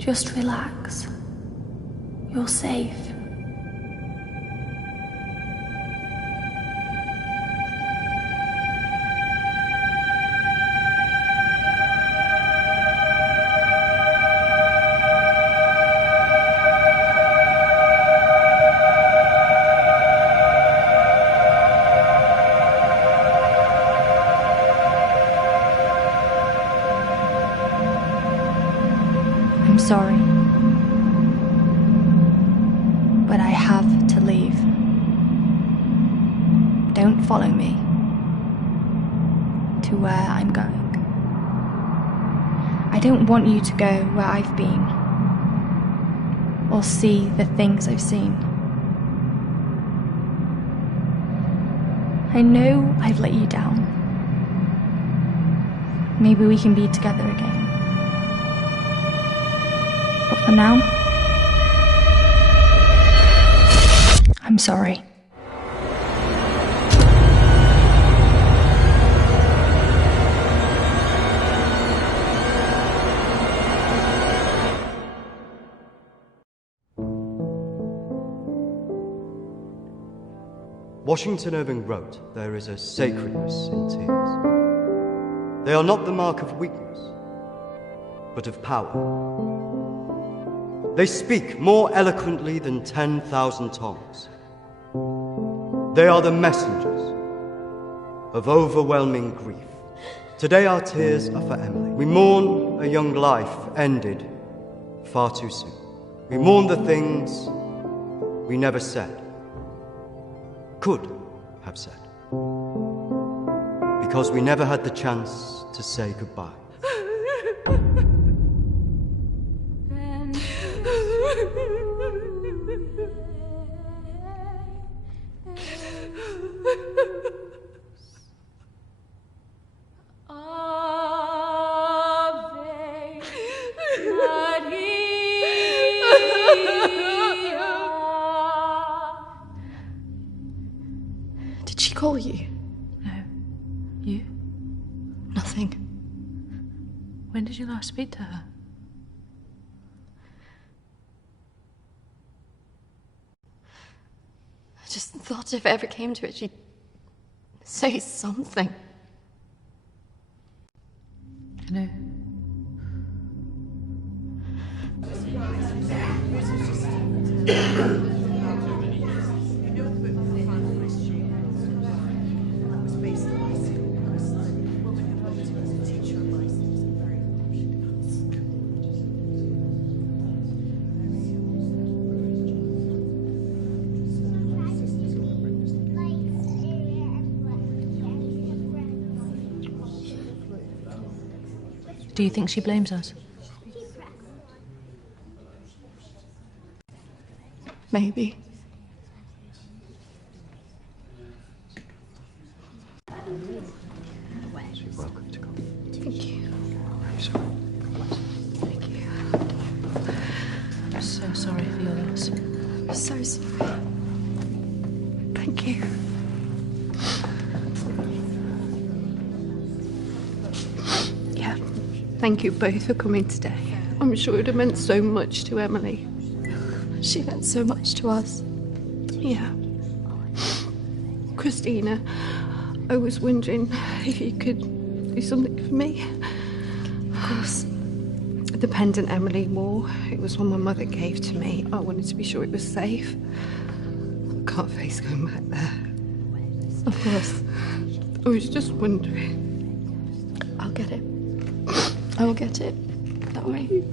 Just relax. You're safe. I'm sorry, but I have to leave. Don't follow me to where I'm going. I don't want you to go where I've been or see the things I've seen. I know I've let you down. Maybe we can be together again. But for now, I'm sorry. Washington Irving wrote, "There is a sacredness in tears. They are not the mark of weakness, but of power. They speak more eloquently than 10,000 tongues. They are the messengers of overwhelming grief. Today our tears are for Emily. We mourn a young life ended far too soon. We mourn the things we never said, could have said, because we never had the chance to say goodbye. Did she call you? No. You? Nothing. When did you last speak to her? I just thought if it ever came to it, she'd say something. No. Do you think she blames us? Maybe. You're welcome to come. Thank you. I'm sorry. Thank you. I'm so sorry for your loss. I'm so sorry. Thank you. Yeah. Thank you both for coming today. I'm sure it would have meant so much to Emily. She meant so much to us. Yeah. Christina, I was wondering if you could do something for me. Of course. The pendant Emily wore, it was one my mother gave to me. I wanted to be sure it was safe. I can't face going back there. Of course. I was just wondering. I'll get it. I will get it. Don't worry.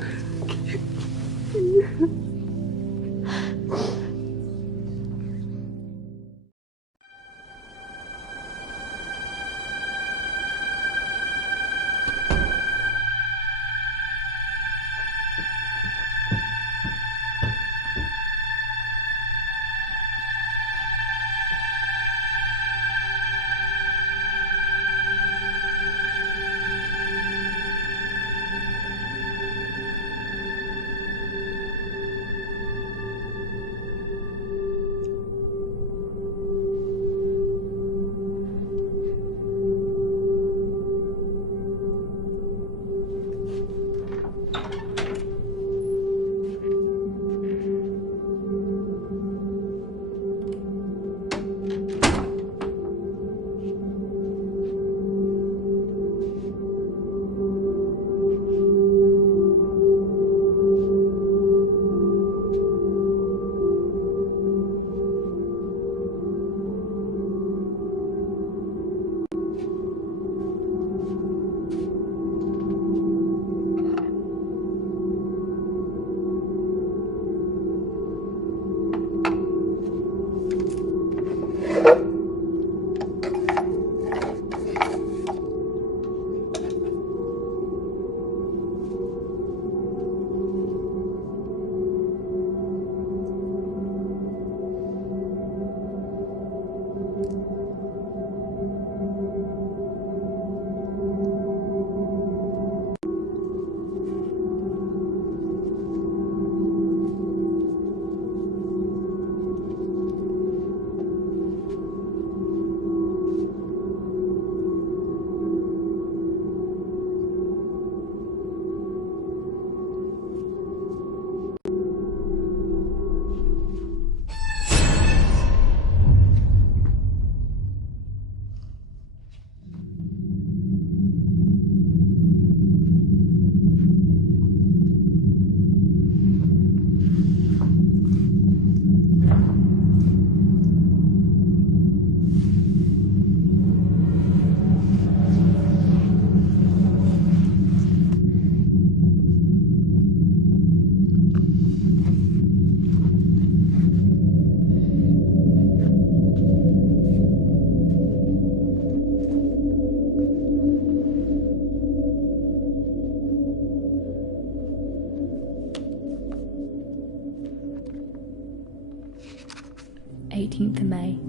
18th of May.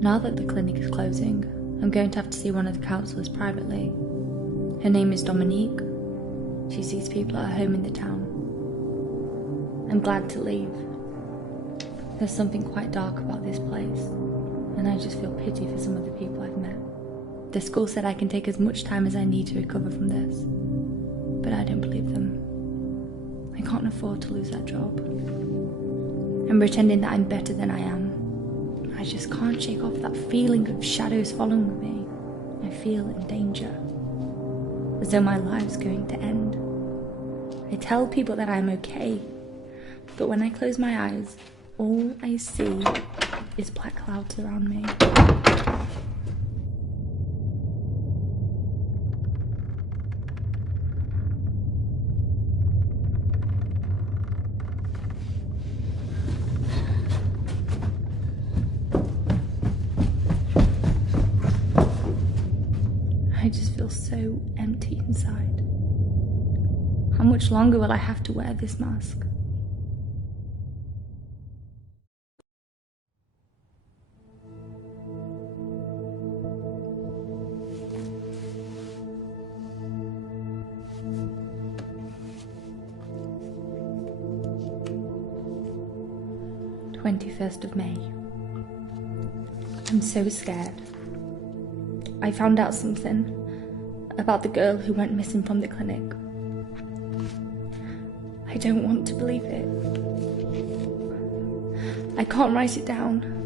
Now that the clinic is closing, I'm going to have to see one of the counsellors privately. Her name is Dominique. She sees people at her home in the town. I'm glad to leave. There's something quite dark about this place, and I just feel pity for some of the people I've met. The school said I can take as much time as I need to recover from this, but I don't believe them. I can't afford to lose that job. I'm pretending that I'm better than I am. I just can't shake off that feeling of shadows following me. I feel in danger, as though my life's going to end. I tell people that I'm okay, but when I close my eyes, all I see is black clouds around me. I just feel so empty inside. How much longer will I have to wear this mask? of May. I'm so scared. I found out something about the girl who went missing from the clinic. I don't want to believe it. I can't write it down.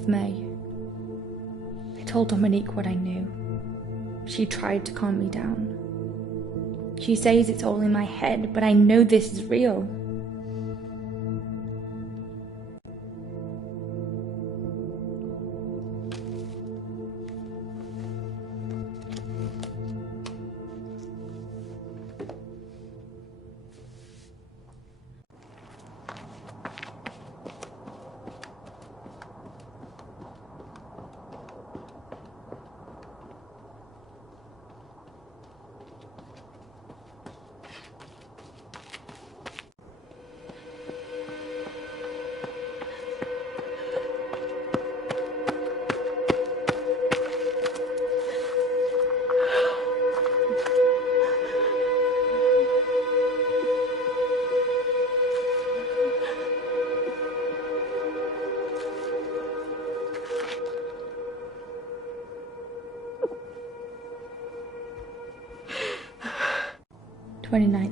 of May. I told Dominique what I knew. She tried to calm me down. She says it's all in my head, but I know this is real.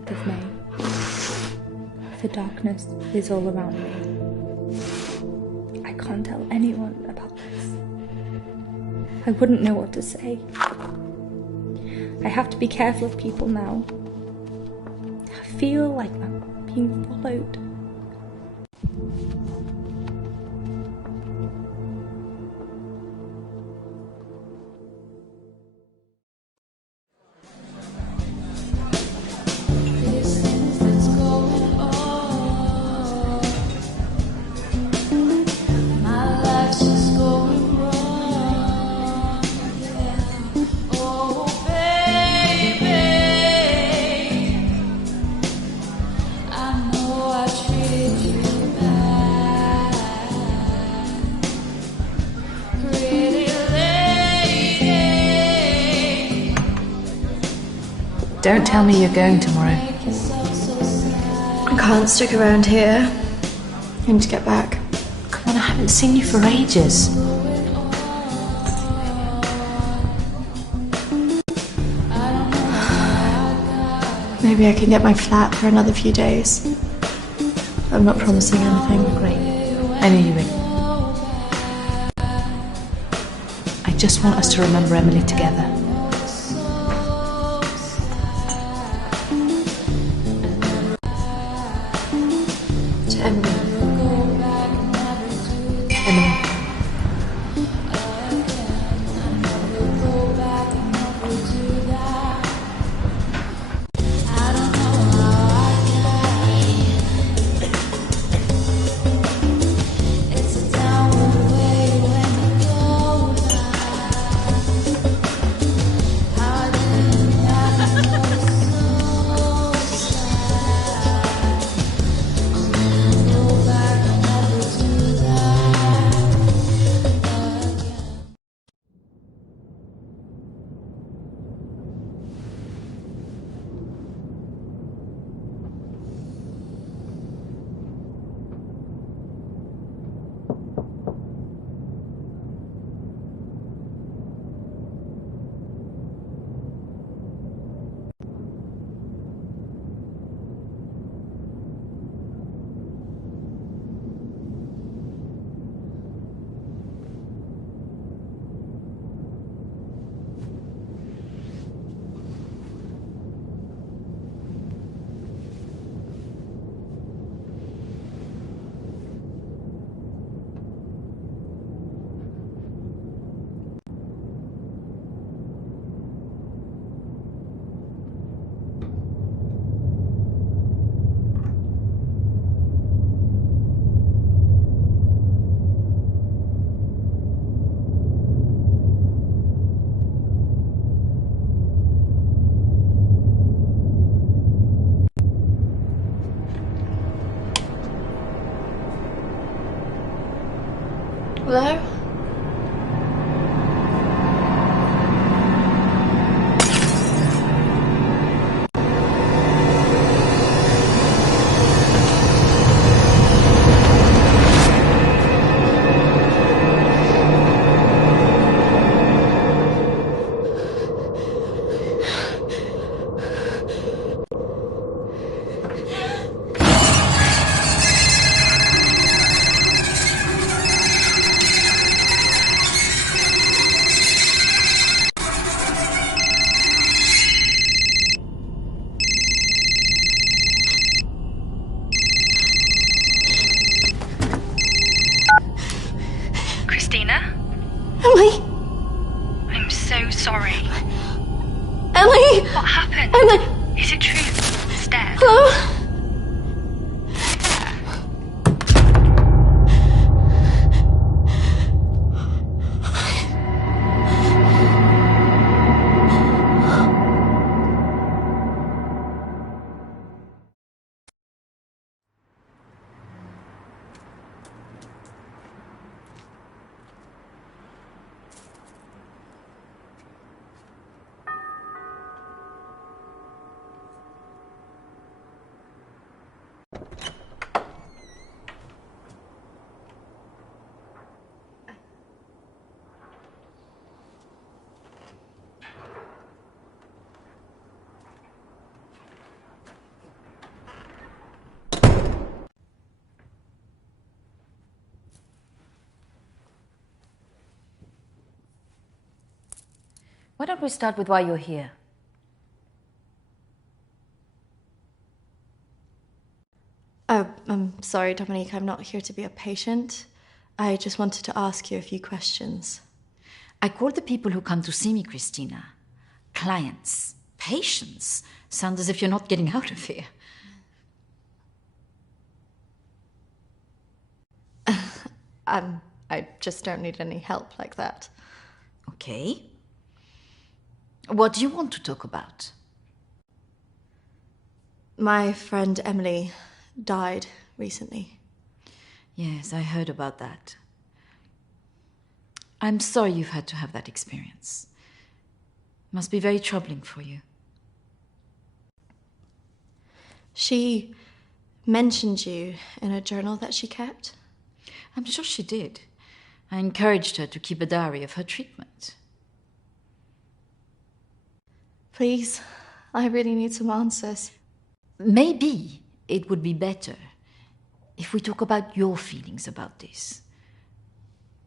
Of May. The darkness is all around me. I can't tell anyone about this. I wouldn't know what to say. I have to be careful of people now. I feel like I'm being followed. Don't tell me you're going tomorrow. I can't stick around here. I need to get back. Come on, I haven't seen you for ages. Maybe I can get my flat for another few days. I'm not promising anything. Great. I knew you would. I just want us to remember Emily together. I don't Hello? Christina? Emily! I'm so sorry. Emily! What happened? Emily! Is it true? It's dead. Hello? Why don't we start with why you're here? I'm sorry, Dominique, I'm not here to be a patient. I just wanted to ask you a few questions. I call the people who come to see me, Christina, clients. Patients sound as if you're not getting out of here. I just don't need any help like that. Okay. What do you want to talk about? My friend Emily died recently. Yes, I heard about that. I'm sorry you've had to have that experience. Must be very troubling for you. She mentioned you in a journal that she kept. I'm sure she did. I encouraged her to keep a diary of her treatment. Please, I really need some answers. Maybe it would be better if we talk about your feelings about this.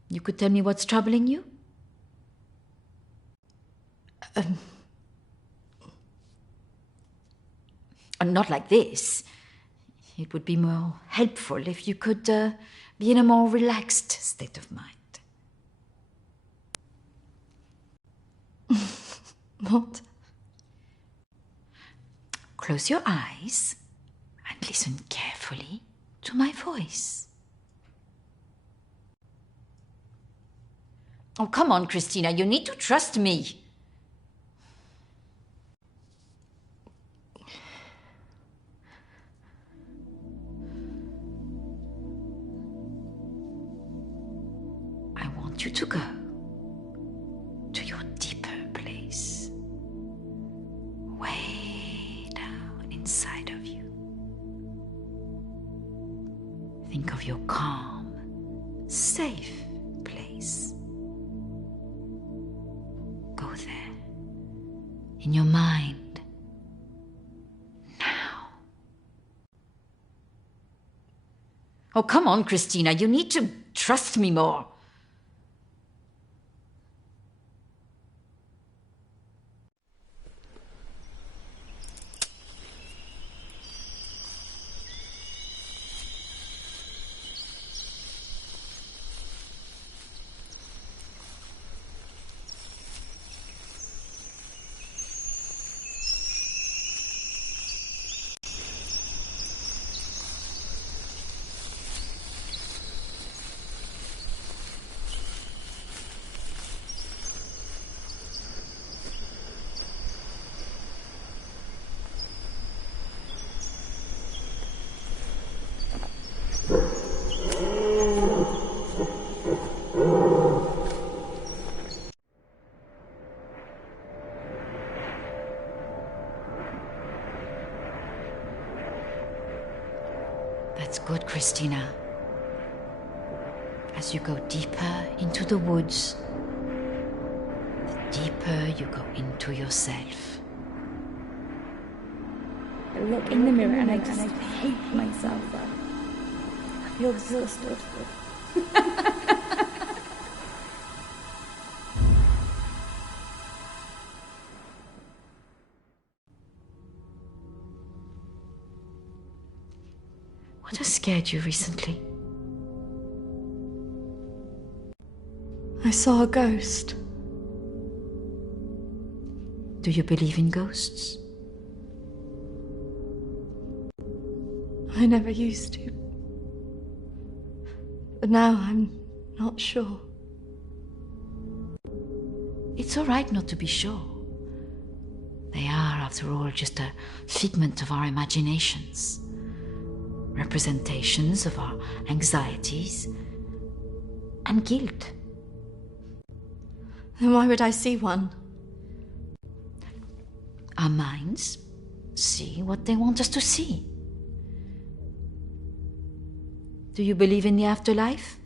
You could tell me what's troubling you? Not like this. It would be more helpful if you could be in a more relaxed state of mind. What? Close your eyes and listen carefully to my voice. Oh, come on, Christina, you need to trust me. I want you to go to your deeper place, way down inside of you. Think of your calm, safe place. Go there, in your mind, now. Oh, come on, Christina, you need to trust me more. Christina. As you go deeper into the woods, the deeper you go into yourself. I look in the mirror and I just hate myself. I feel disgusted. What has scared you recently? I saw a ghost. Do you believe in ghosts? I never used to. But now I'm not sure. It's all right not to be sure. They are, after all, just a figment of our imaginations. Representations of our anxieties and guilt. Then why would I see one? Our minds see what they want us to see. Do you believe in the afterlife?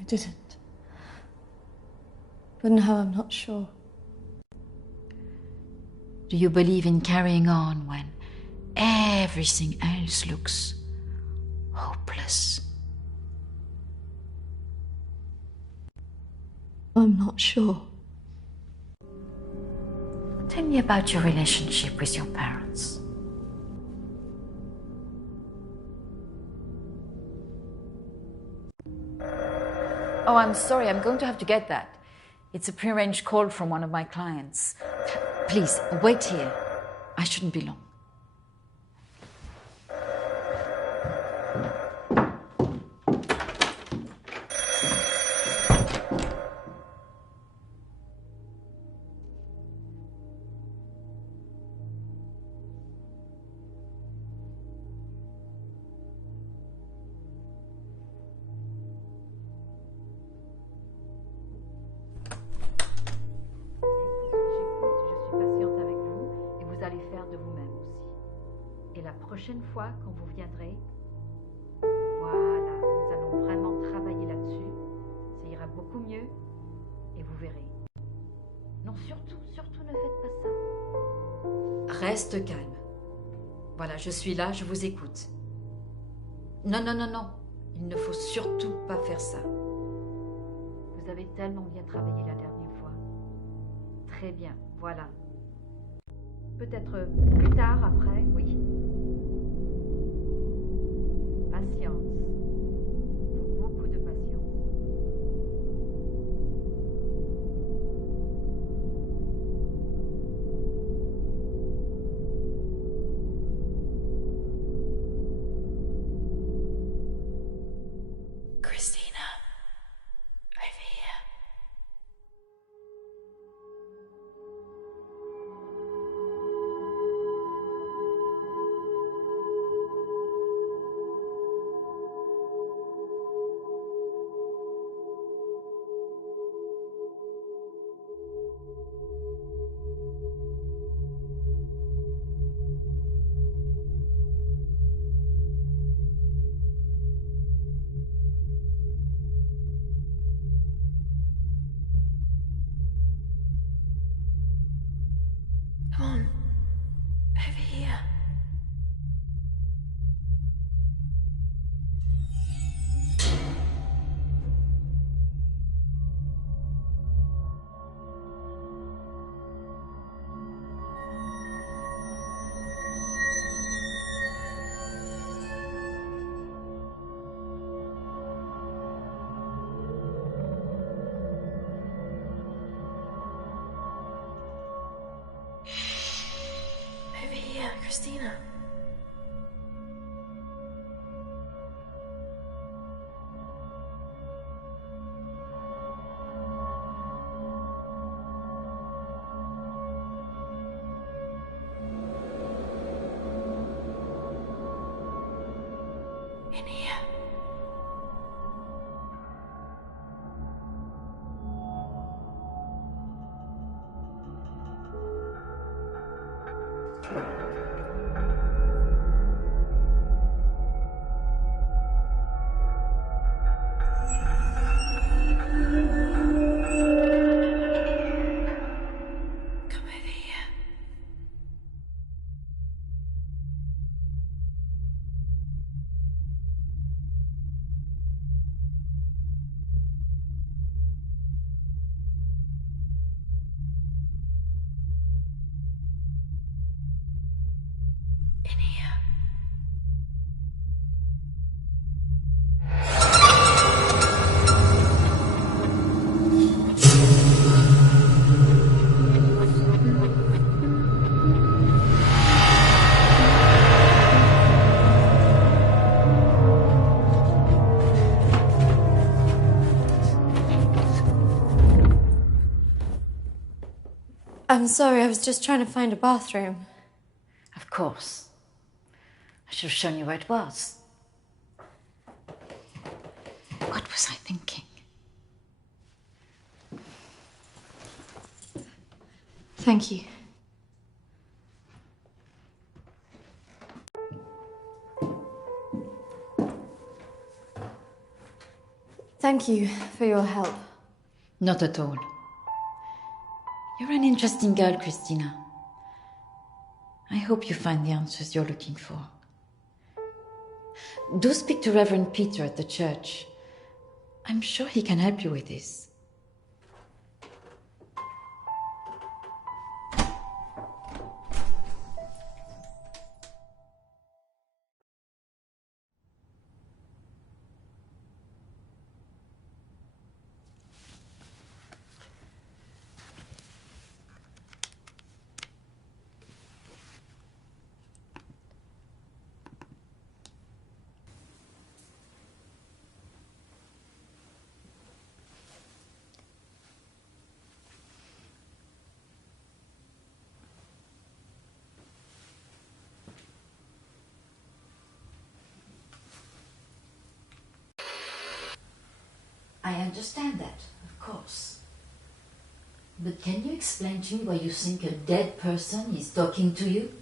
I didn't. But now I'm not sure. Do you believe in carrying on when everything else looks hopeless? I'm not sure. Tell me about your relationship with your parents. Oh, I'm sorry, I'm going to have to get that. It's a prearranged call from one of my clients. Please, wait here. I shouldn't be long. Prochaine fois, quand vous viendrez, voilà, nous allons vraiment travailler là-dessus. Ça ira beaucoup mieux et vous verrez. Non, surtout ne faites pas ça. Reste calme. Voilà, je suis là, je vous écoute. Non, il ne faut surtout pas faire ça. Vous avez tellement bien travaillé la dernière fois. Très bien, voilà. Peut-être plus tard, après, oui. Patience. Beaucoup de patience. Christina, over here. Come on, over here. Over here, Christina. In here. in here. I'm sorry, I was just trying to find a bathroom. Of course. I should have shown you where it was. What was I thinking? Thank you. Thank you for your help. Not at all. You're an interesting girl, Christina. I hope you find the answers you're looking for. Do speak to Reverend Peter at the church. I'm sure he can help you with this. I understand that, of course. But can you explain to me why you think a dead person is talking to you?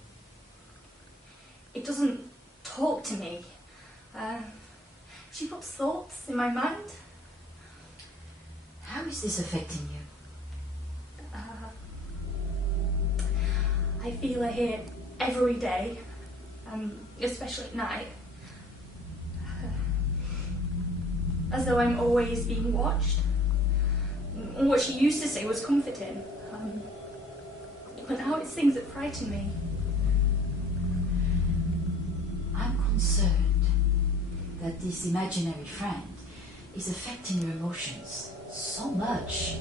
It doesn't talk to me. She puts thoughts in my mind. How is this affecting you? I feel her here every day, especially at night. As though I'm always being watched. What she used to say was comforting. But now it's things that frighten me. I'm concerned that this imaginary friend is affecting your emotions so much.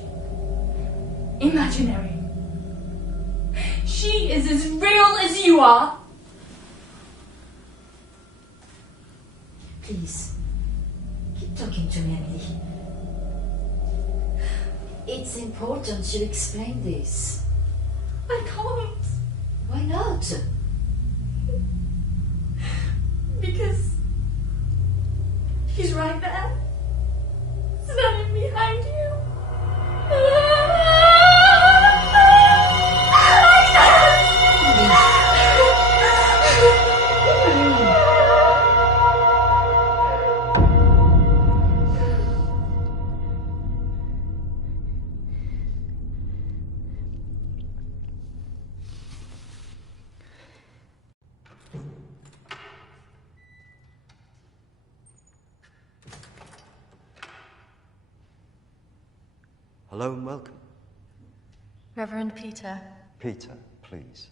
Imaginary. She is as real as you are. Please, keep talking to me, Emily. It's important you explain this. I can't. Why not? Because she's right there, standing behind you. Hello and welcome. Reverend Peter. Peter, please.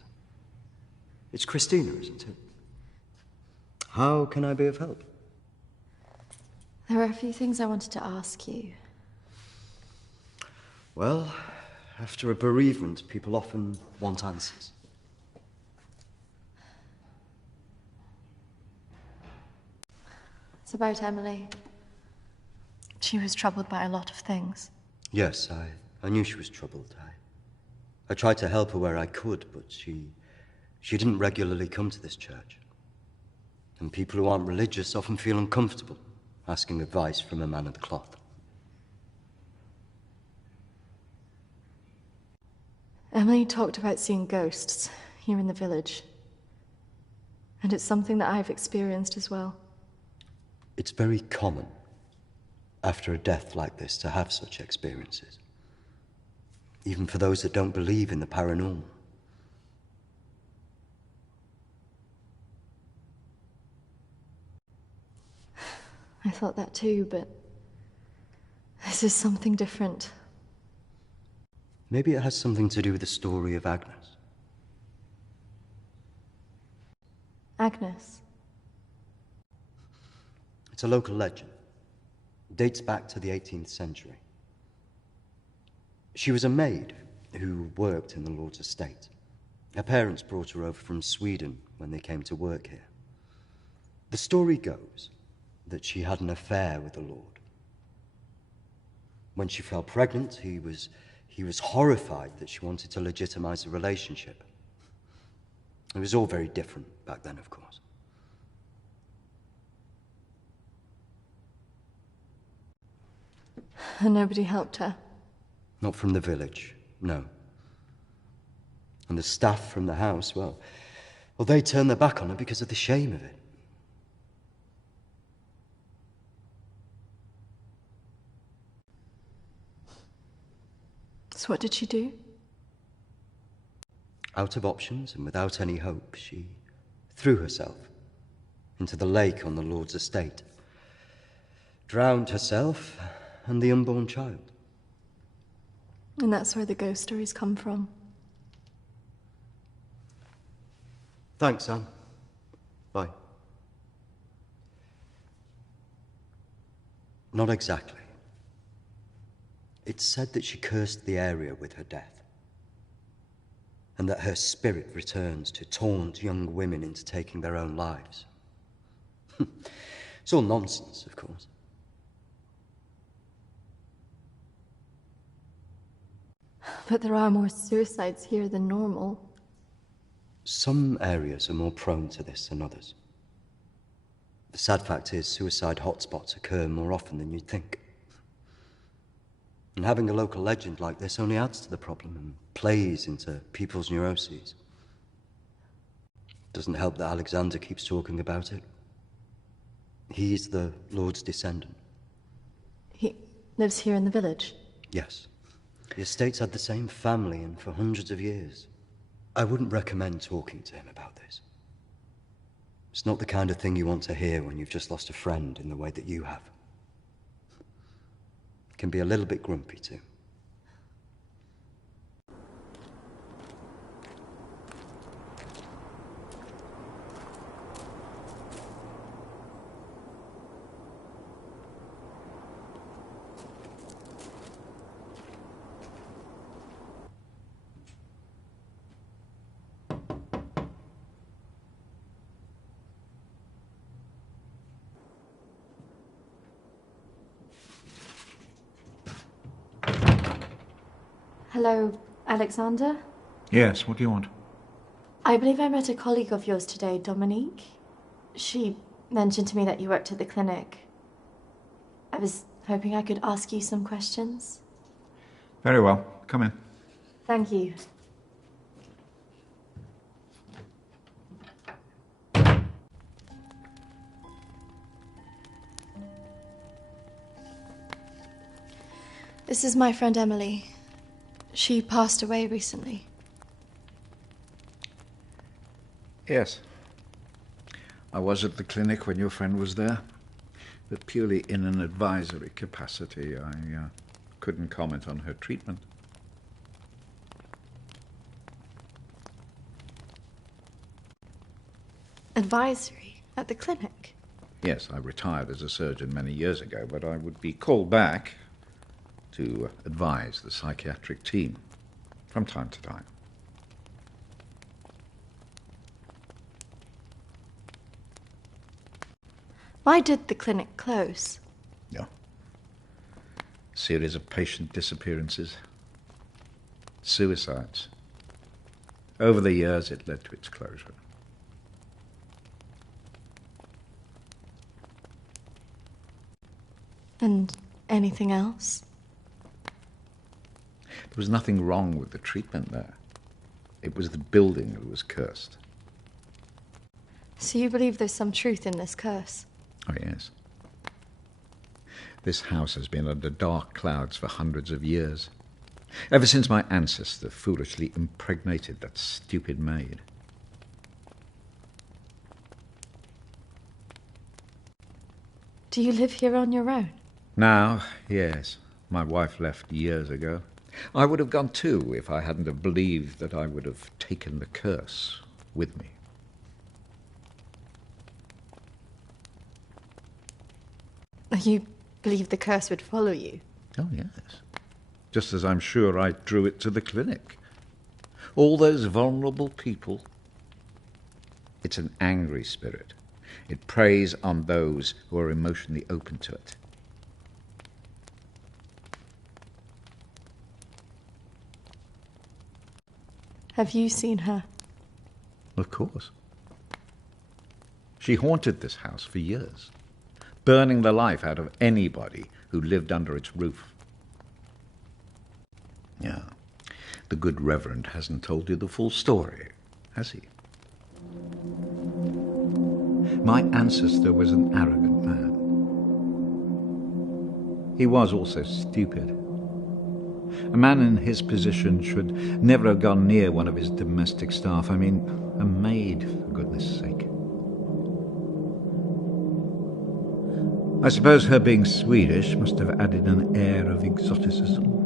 It's Christina, isn't it? How can I be of help? There are a few things I wanted to ask you. Well, after a bereavement, people often want answers. It's about Emily. She was troubled by a lot of things. Yes, I knew she was troubled. I tried to help her where I could, but she didn't regularly come to this church. And people who aren't religious often feel uncomfortable asking advice from a man of the cloth. Emily talked about seeing ghosts here in the village. And it's something that I've experienced as well. It's very common after a death like this to have such experiences, even for those that don't believe in the paranormal. I thought that too, but this is something different. Maybe it has something to do with the story of Agnes. Agnes? It's a local legend. It dates back to the 18th century. She was a maid who worked in the Lord's estate. Her parents brought her over from Sweden when they came to work here. The story goes that she had an affair with the Lord. When she fell pregnant, he was horrified that she wanted to legitimize the relationship. It was all very different back then, of course. And nobody helped her? Not from the village, no. And the staff from the house, well, they turned their back on her because of the shame of it. So what did she do? Out of options and without any hope, she threw herself into the lake on the Lord's estate, drowned herself and the unborn child. And that's where the ghost stories come from. Thanks, Anne. Bye. Not exactly. It's said that she cursed the area with her death, and that her spirit returns to taunt young women into taking their own lives. It's all nonsense, of course. But there are more suicides here than normal. Some areas are more prone to this than others. The sad fact is, suicide hotspots occur more often than you'd think. And having a local legend like this only adds to the problem and plays into people's neuroses. Doesn't help that Alexander keeps talking about it. He's the Lord's descendant. He lives here in the village? Yes. The estate's had the same family and for hundreds of years. I wouldn't recommend talking to him about this. It's not the kind of thing you want to hear when you've just lost a friend in the way that you have. It can be a little bit grumpy too. Hello, Alexander? Yes, what do you want? I believe I met a colleague of yours today, Dominique. She mentioned to me that you worked at the clinic. I was hoping I could ask you some questions. Very well. Come in. Thank you. This is my friend Emily. She passed away recently. Yes. I was at the clinic when your friend was there, but purely in an advisory capacity. I couldn't comment on her treatment. Advisory? At the clinic? Yes, I retired as a surgeon many years ago, but I would be called back to advise the psychiatric team from time to time. Why did the clinic close? Yeah. Series of patient disappearances. Suicides. Over the years, it led to its closure. And anything else? There was nothing wrong with the treatment there. It was the building that was cursed. So you believe there's some truth in this curse? Oh, yes. This house has been under dark clouds for hundreds of years. Ever since my ancestor foolishly impregnated that stupid maid. Do you live here on your own? Now, yes. My wife left years ago. I would have gone too if I hadn't have believed that I would have taken the curse with me. You believe the curse would follow you? Oh, yes. Just as I'm sure I drew it to the clinic. All those vulnerable people. It's an angry spirit. It preys on those who are emotionally open to it. Have you seen her? Of course. She haunted this house for years, burning the life out of anybody who lived under its roof. Yeah, the good Reverend hasn't told you the full story, has he? My ancestor was an arrogant man. He was also stupid. A man in his position should never have gone near one of his domestic staff. I mean, a maid, for goodness sake. I suppose her being Swedish must have added an air of exoticism.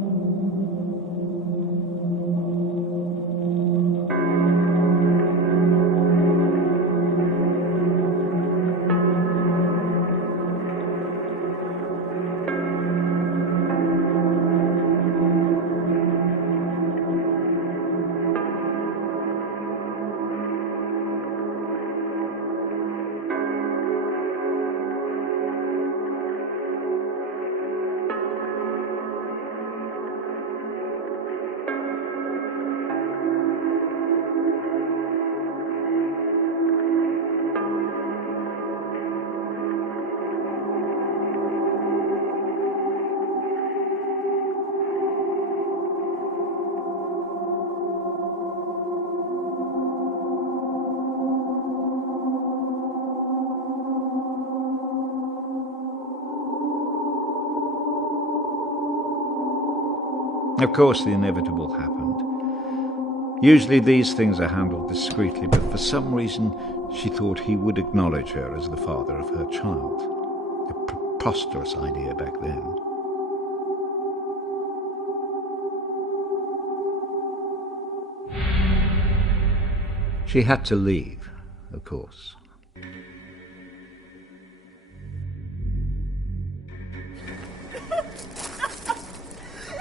Of course, the inevitable happened. Usually these things are handled discreetly, but for some reason she thought he would acknowledge her as the father of her child. A preposterous idea back then. She had to leave, of course.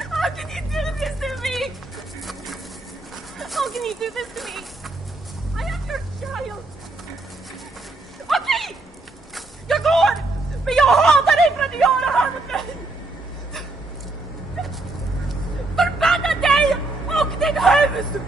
How can you do this to me? How can you do this to me? I am your child. Okej! Jag går! Men jag hatar dig för att du gör det här mot mig! Förbanna dig och ditt hus!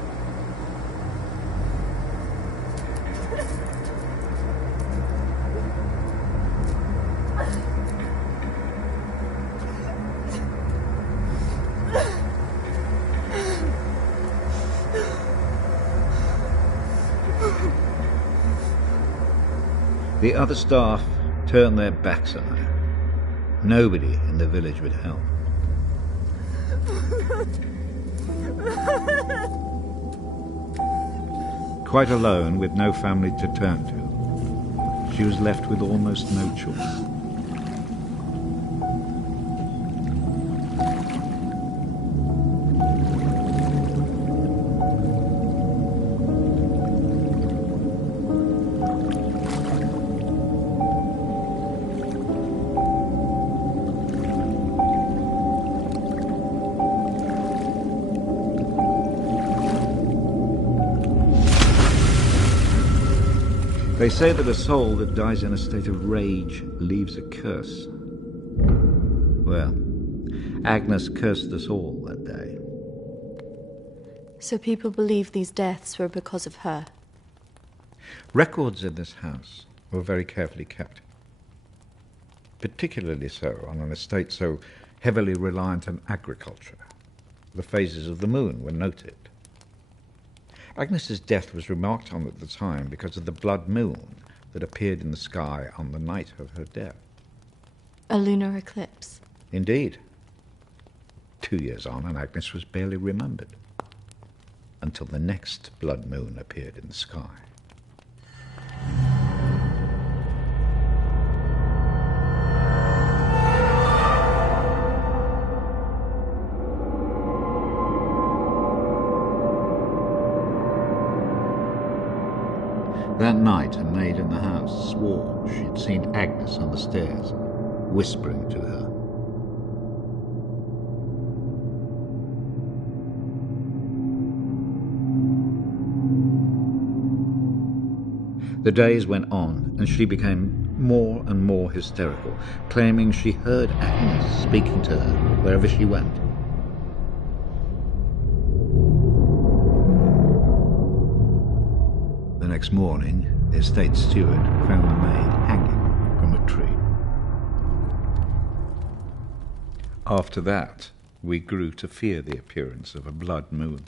The other staff turned their backs on her. Nobody in the village would help. Quite alone, with no family to turn to, she was left with almost no choice. They say that a soul that dies in a state of rage leaves a curse. Well, Agnes cursed us all that day. So people believe these deaths were because of her? Records in this house were very carefully kept. Particularly so on an estate so heavily reliant on agriculture. The phases of the moon were noted. Agnes's death was remarked on at the time because of the blood moon that appeared in the sky on the night of her death. A lunar eclipse? Indeed. 2 years on, and Agnes was barely remembered, until the next blood moon appeared in the sky. That night, a maid in the house swore she'd seen Agnes on the stairs, whispering to her. The days went on, and she became more and more hysterical, claiming she heard Agnes speaking to her wherever she went. The next morning, the estate steward found the maid hanging from a tree. After that, we grew to fear the appearance of a blood moon.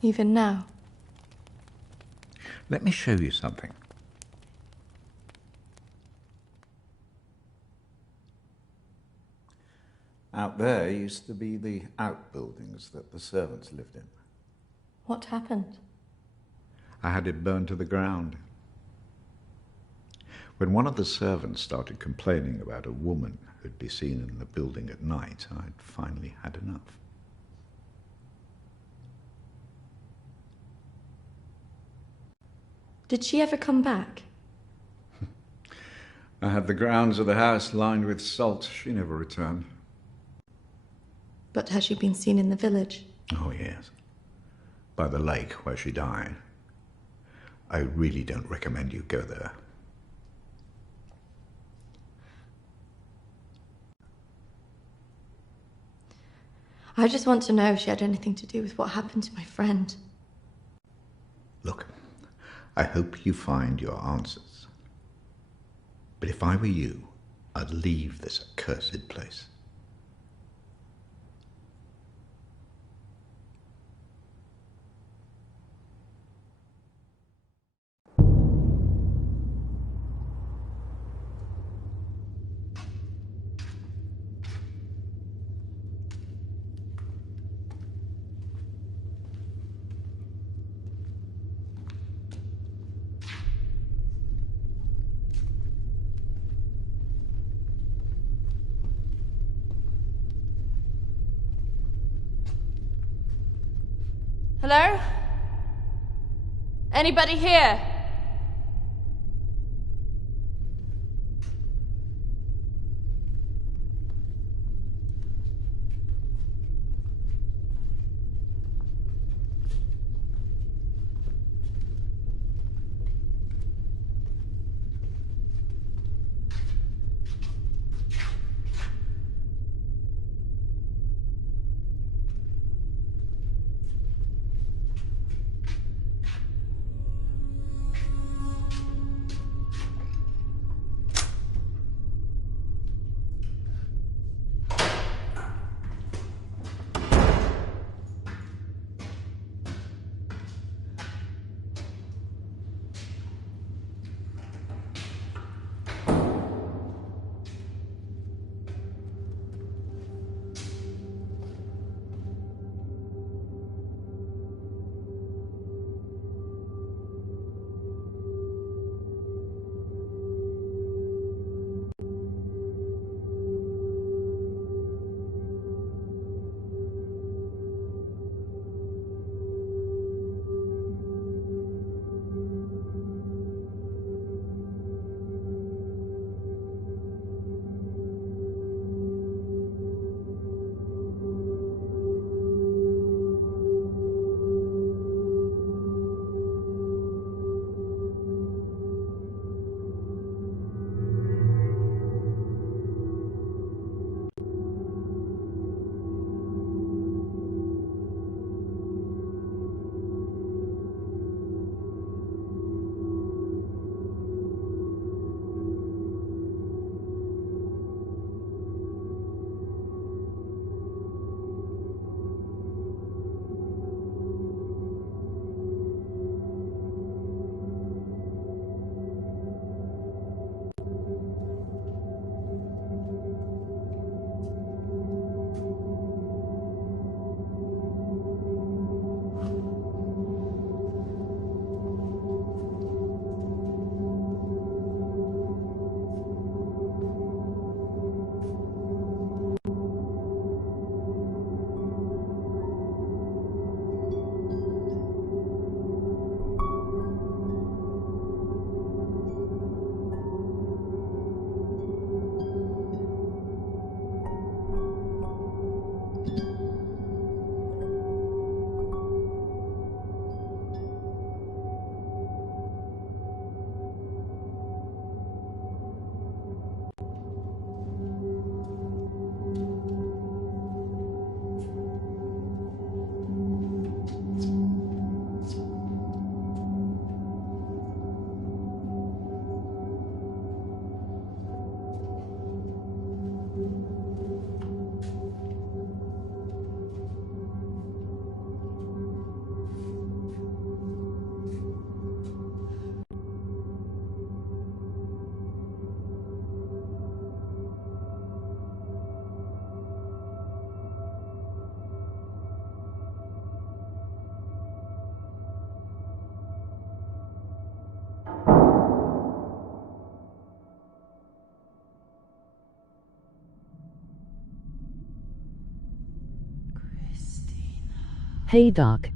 Even now? Let me show you something. Out there used to be the outbuildings that the servants lived in. What happened? I had it burned to the ground. When one of the servants started complaining about a woman who'd be seen in the building at night, I'd finally had enough. Did she ever come back? I had the grounds of the house lined with salt. She never returned. But has she been seen in the village? Oh, yes. By the lake where she died. I really don't recommend you go there. I just want to know if she had anything to do with what happened to my friend. Look, I hope you find your answers. But if I were you, I'd leave this accursed place. Hello? Anybody here? Hey, Doc.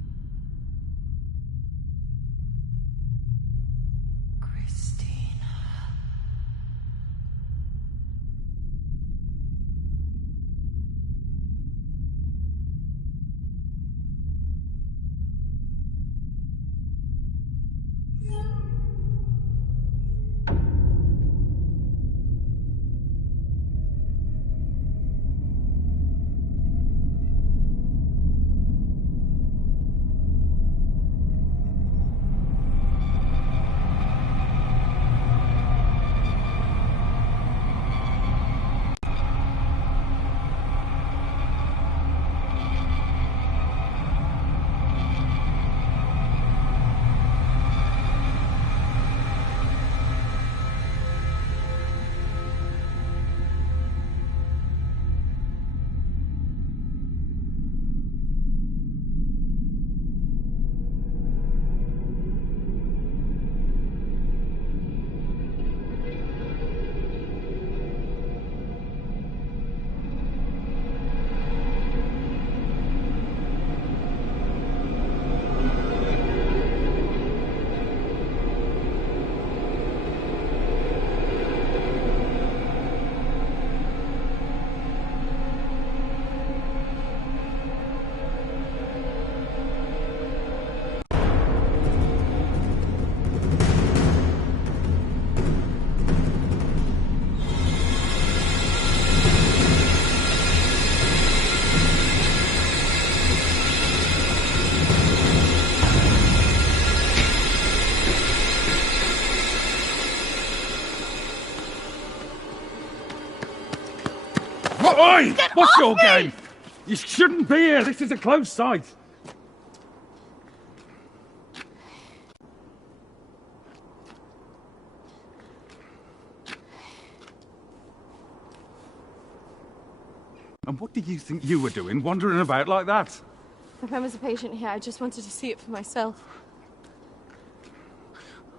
Oi! What's your game? You shouldn't be here. This is a closed site. And what did you think you were doing, wandering about like that? My friend was a patient here. I just wanted to see it for myself.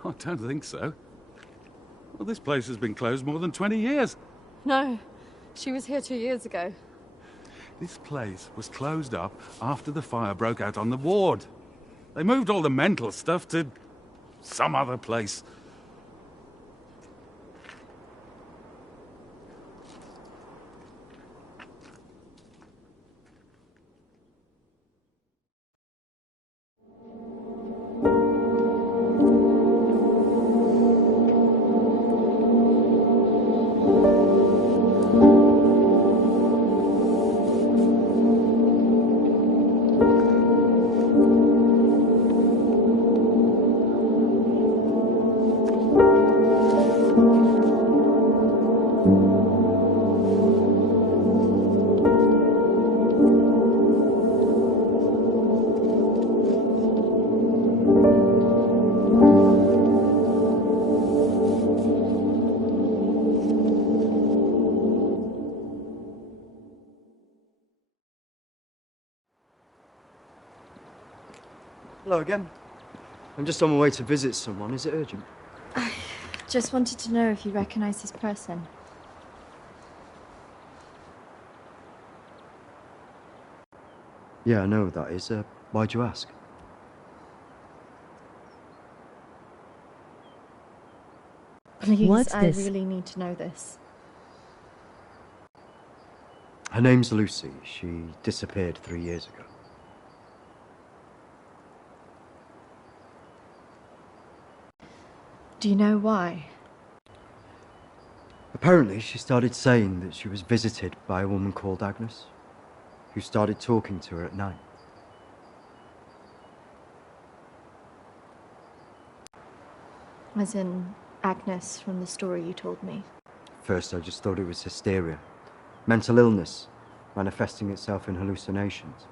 I don't think so. Well, this place has been closed more than 20 years. No, she was here 2 years ago. This place was closed up after the fire broke out on the ward. They moved all the mental stuff to some other place. Hello again. I'm just on my way to visit someone. Is it urgent? I just wanted to know if you recognize this person. Yeah, I know who that is. Why'd you ask? Please, What's I this? really need to know this. Her name's Lucy. She disappeared 3 years ago. Do you know why? Apparently, she started saying that she was visited by a woman called Agnes, who started talking to her at night. As in Agnes from the story you told me. First, I just thought it was hysteria, mental illness, manifesting itself in hallucinations.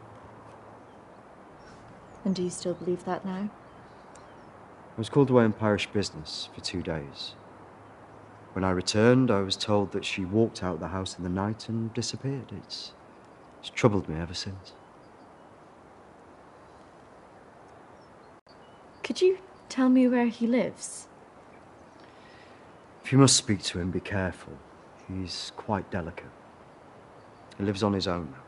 And do you still believe that now? I was called away on parish business for 2 days. When I returned, I was told that she walked out the house in the night and disappeared. It's troubled me ever since. Could you tell me where he lives? If you must speak to him, be careful. He's quite delicate. He lives on his own now.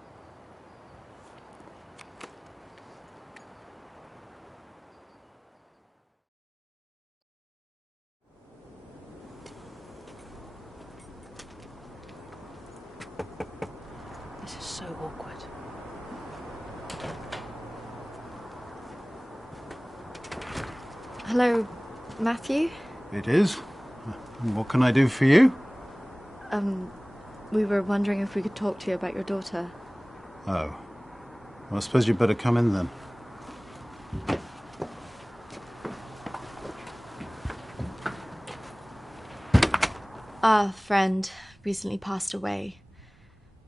So awkward. Hello, Matthew? It is. What can I do for you? We were wondering if we could talk to you about your daughter. Oh. Well, I suppose you'd better come in then. Our friend recently passed away,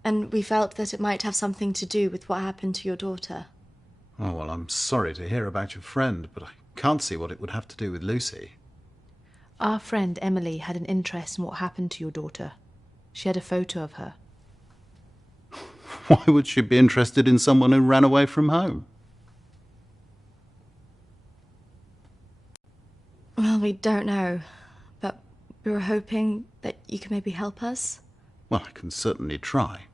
and we felt that it might have something to do with what happened to your daughter. Oh, well, I'm sorry to hear about your friend, but I can't see what it would have to do with Lucy. Our friend Emily had an interest in what happened to your daughter. She had a photo of her. Why would she be interested in someone who ran away from home? Well, we don't know, but we were hoping that you could maybe help us. Well, I can certainly try.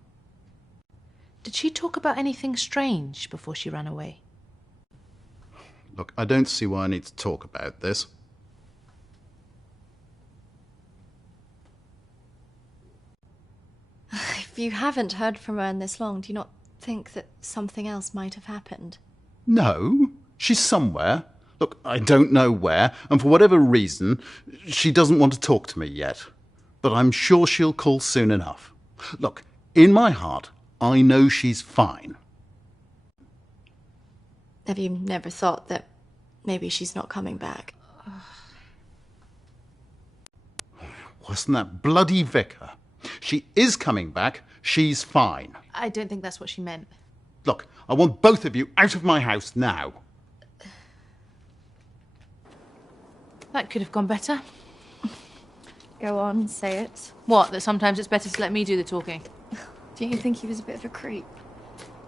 Did she talk about anything strange before she ran away? Look, I don't see why I need to talk about this. If you haven't heard from her in this long, do you not think that something else might have happened? No, she's somewhere. Look, I don't know where, and for whatever reason, she doesn't want to talk to me yet. But I'm sure she'll call soon enough. Look, in my heart, I know she's fine. Have you never thought that maybe she's not coming back? Wasn't that bloody vicar? She is coming back. She's fine. I don't think that's what she meant. Look, I want both of you out of my house now. That could have gone better. Go on, say it. What, that sometimes it's better to let me do the talking? Don't you think he was a bit of a creep?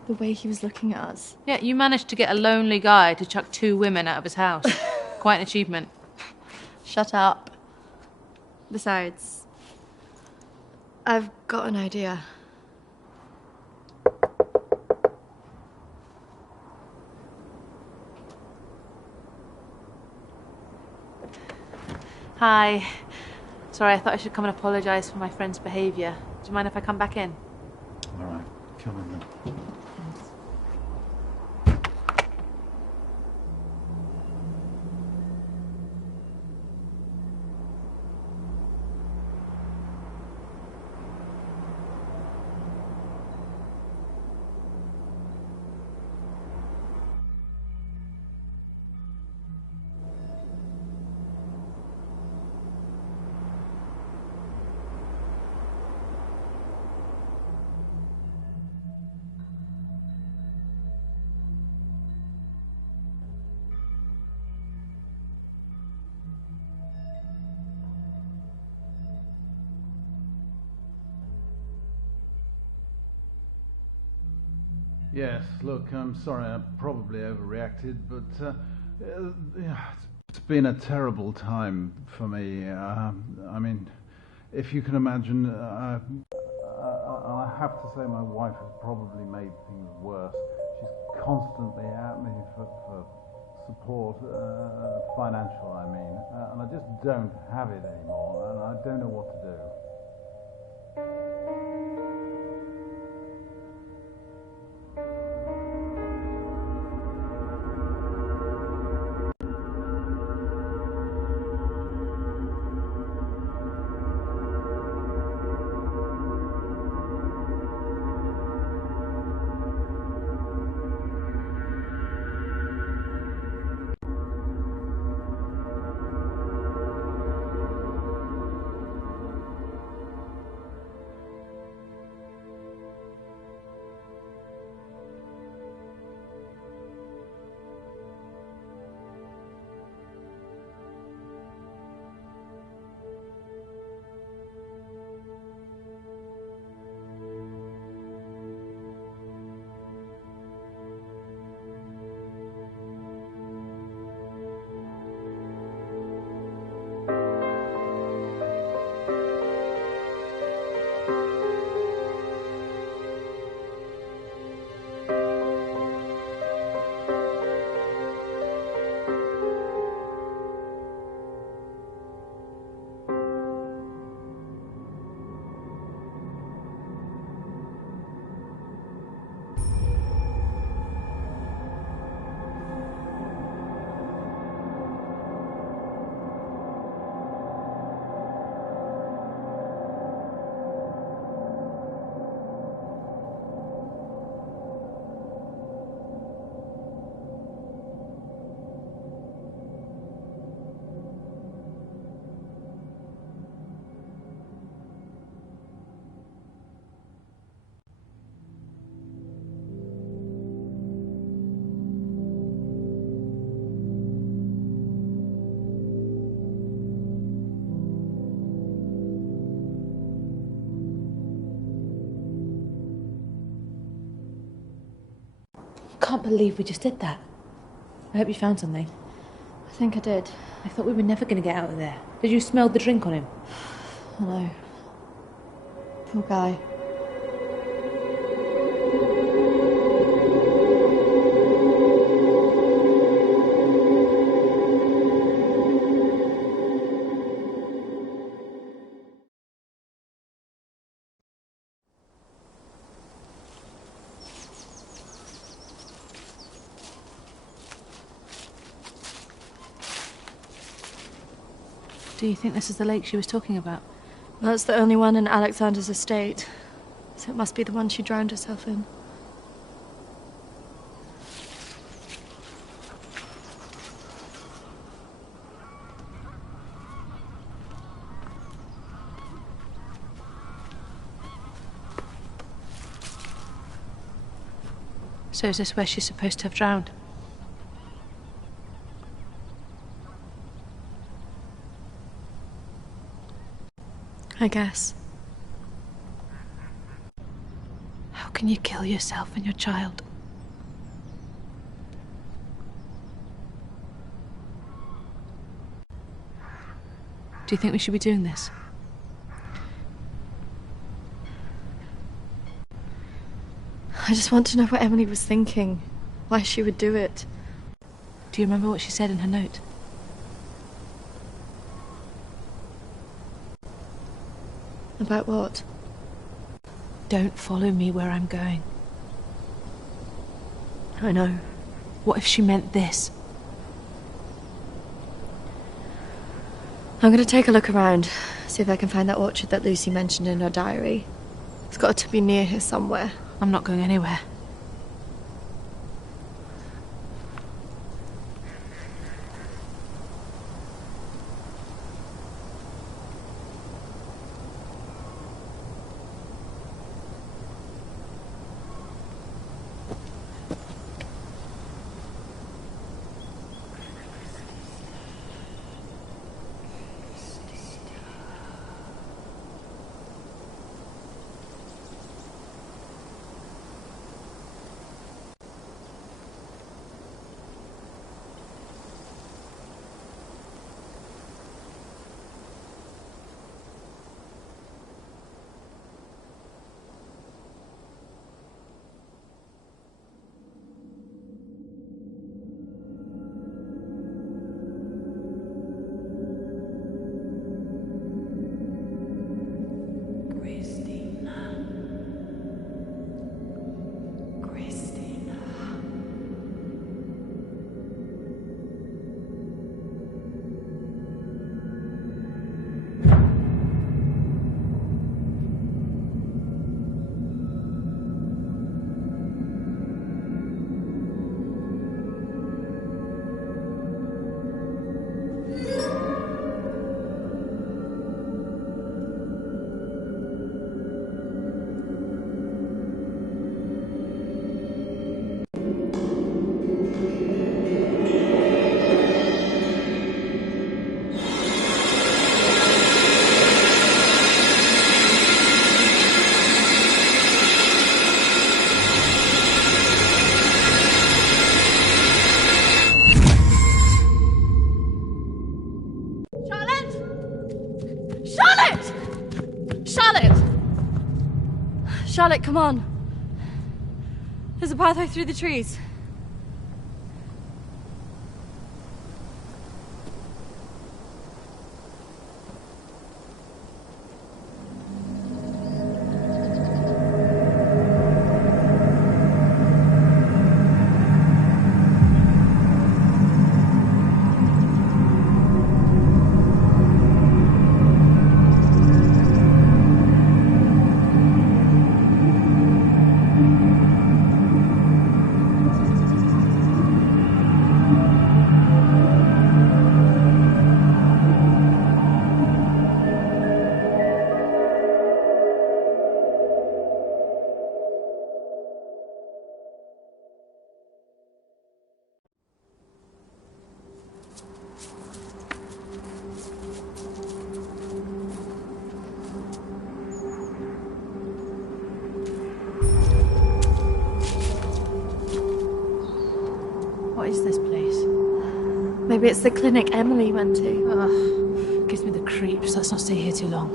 The way he was looking at us. Yeah, you managed to get a lonely guy to chuck 2 women out of his house. Quite an achievement. Shut up. Besides, I've got an idea. Hi. Sorry, I thought I should come and apologise for my friend's behaviour. Do you mind if I come back in? All right, come in then. Yes, look, I'm sorry, I probably overreacted, but it's been a terrible time for me. I mean, if you can imagine, I have to say my wife has probably made things worse. She's constantly at me for support, financial, I mean, and I just don't have it anymore, and I don't know what to do. can't believe we just did that. I hope you found something. I think I did. I thought we were never going to get out of there. Did you smell the drink on him? I know. Poor guy. Do you think this is the lake she was talking about? That's the only one in Alexander's estate, so it must be the one she drowned herself in. So is this where she's supposed to have drowned? I guess. How can you kill yourself and your child? Do you think we should be doing this? I just want to know what Emily was thinking, why she would do it. Do you remember what she said in her note? About what? Don't follow me where I'm going. I know. What if she meant this? I'm going to take a look around, see if I can find that orchard that Lucy mentioned in her diary. It's got to be near here somewhere. I'm not going anywhere. Charlotte, come on. There's a pathway through the trees. Maybe it's the clinic Emily went to. Ugh, gives me the creeps. Let's not stay here too long.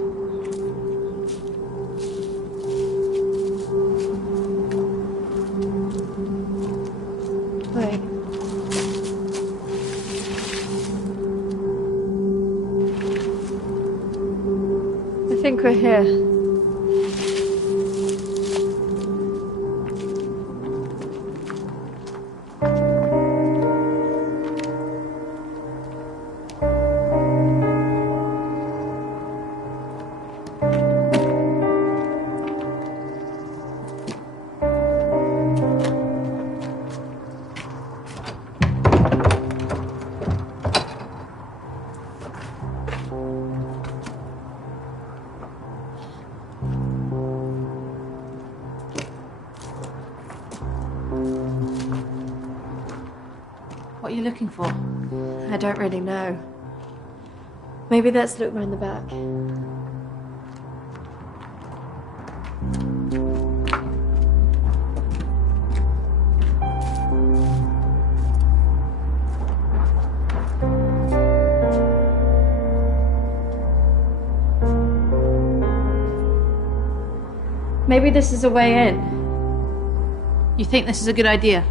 Wait. I think we're here. What are you looking for? I don't really know. Maybe let's look round the back. Maybe this is a way in. You think this is a good idea?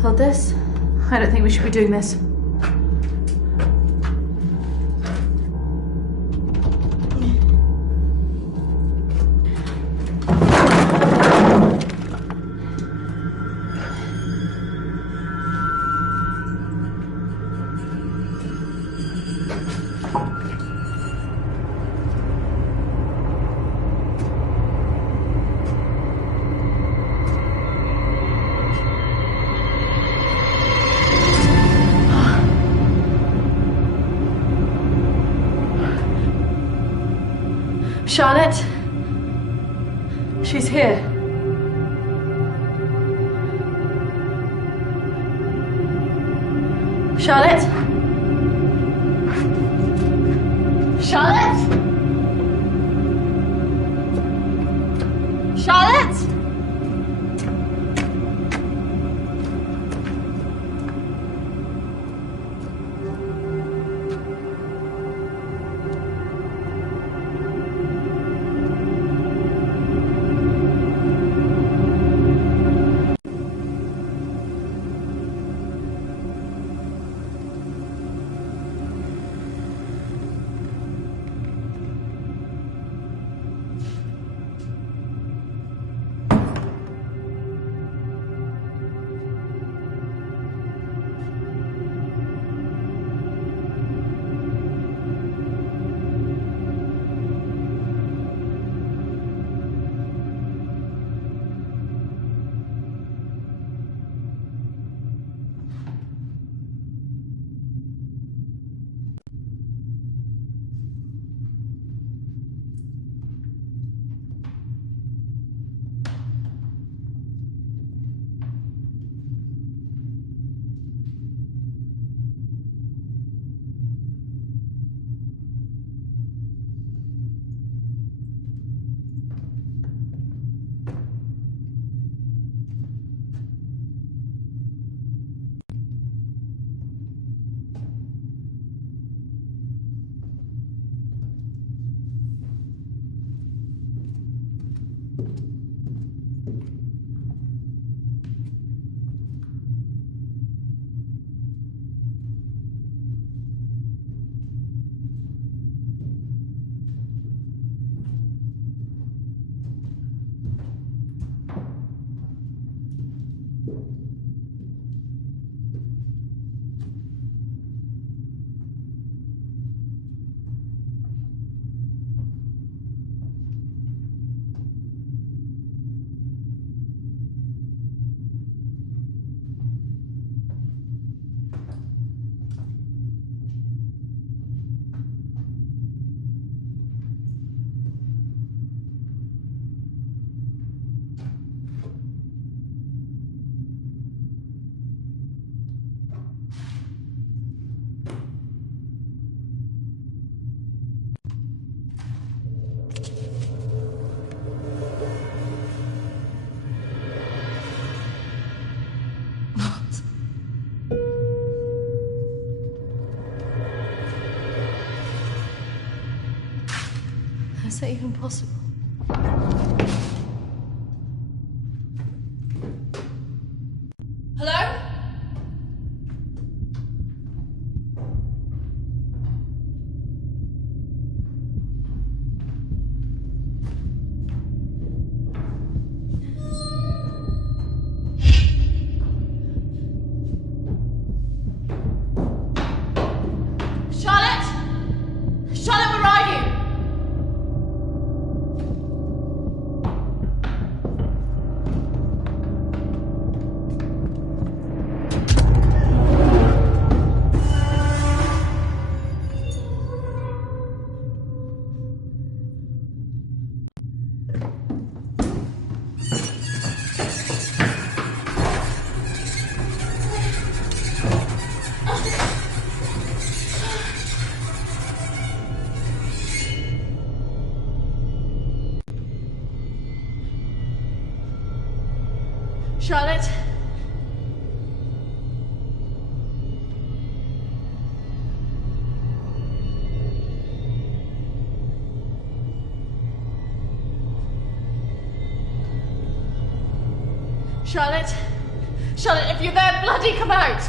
Hold this. I don't think we should be doing this. Charlotte? She's here. Charlotte? Charlotte? Charlotte? How's that even possible? Hello? Charlotte? Charlotte, where are you? Charlotte? Charlotte? Charlotte, if you're there, bloody come out!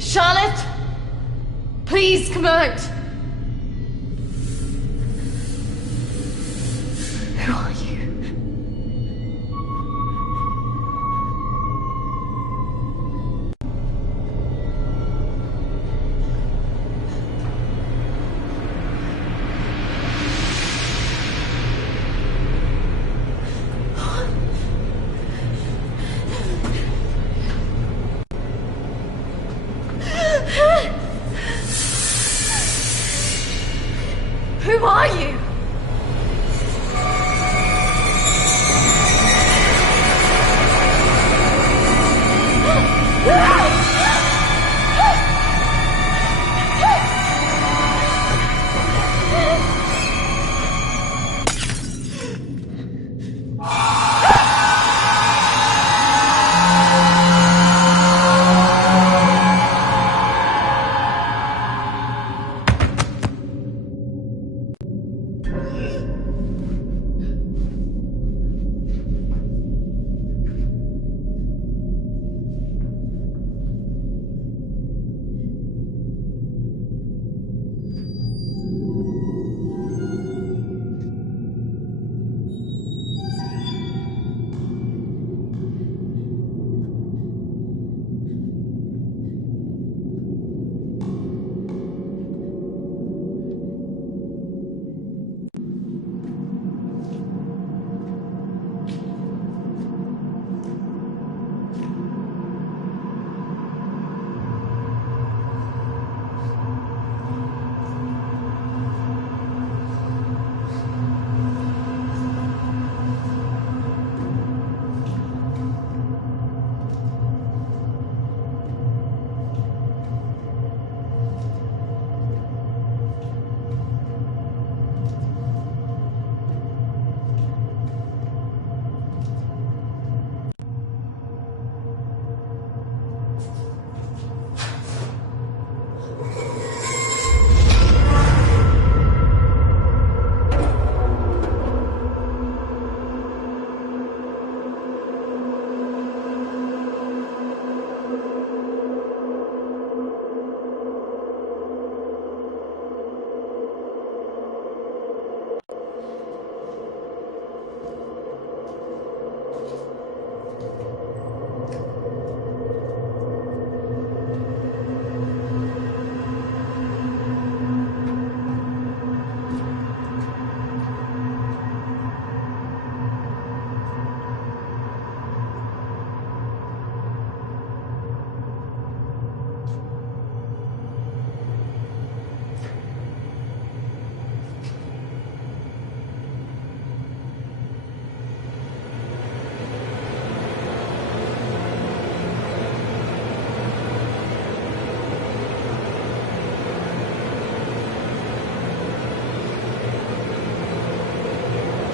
Charlotte! Please come out! Who are you? Who are you?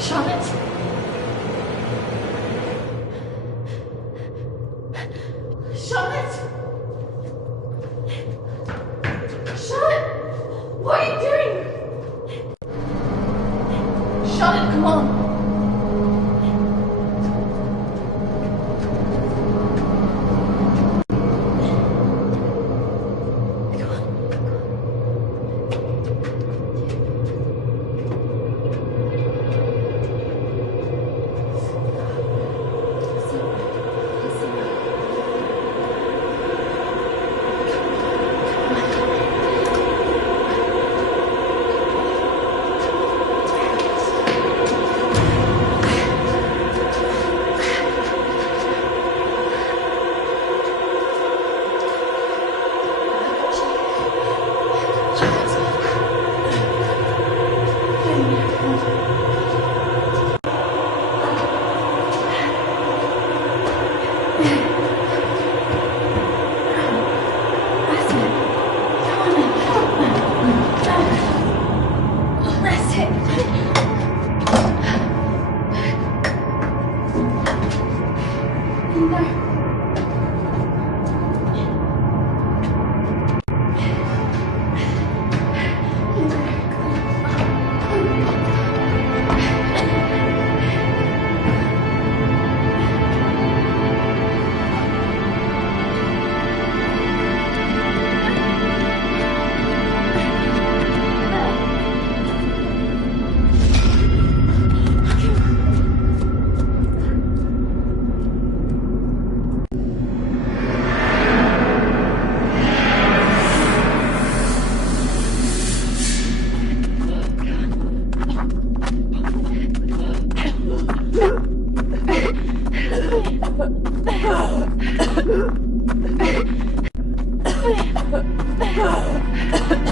Charlotte? Charlotte? Charlotte? What are you doing? Charlotte, come on.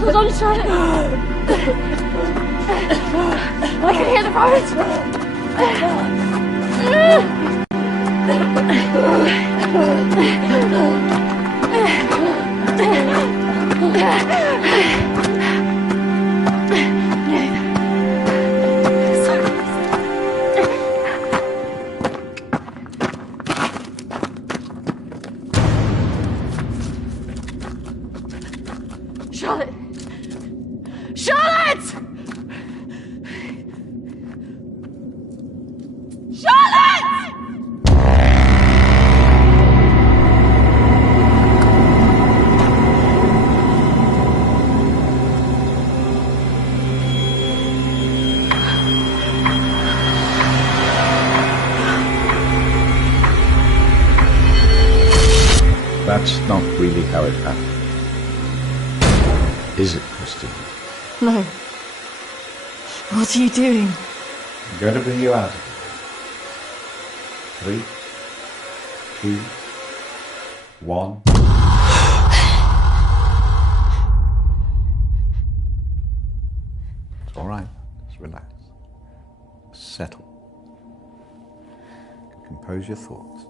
Hold on, Charlotte. I can hear the Charlotte! Charlotte! Charlotte! That's not really how it happened. Is it, Christine? No. What are you doing? I'm going to bring you out of here. 3, 2, 1. It's all right. Just relax. Settle. Compose your thoughts.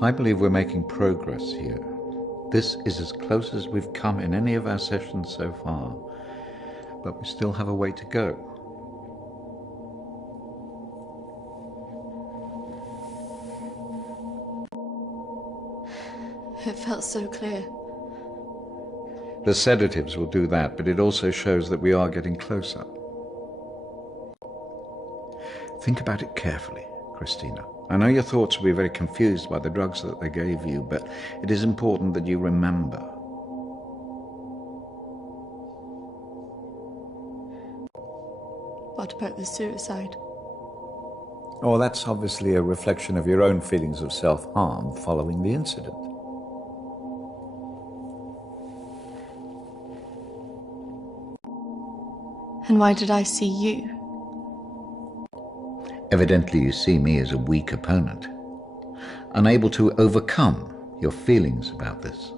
I believe we're making progress here. This is as close as we've come in any of our sessions so far, but we still have a way to go. It felt so clear. The sedatives will do that, but it also shows that we are getting closer. Think about it carefully, Christina. I know your thoughts will be very confused by the drugs that they gave you, but it is important that you remember. What about the suicide? Oh, that's obviously a reflection of your own feelings of self-harm following the incident. And why did I see you? Evidently you see me as a weak opponent, unable to overcome your feelings about this.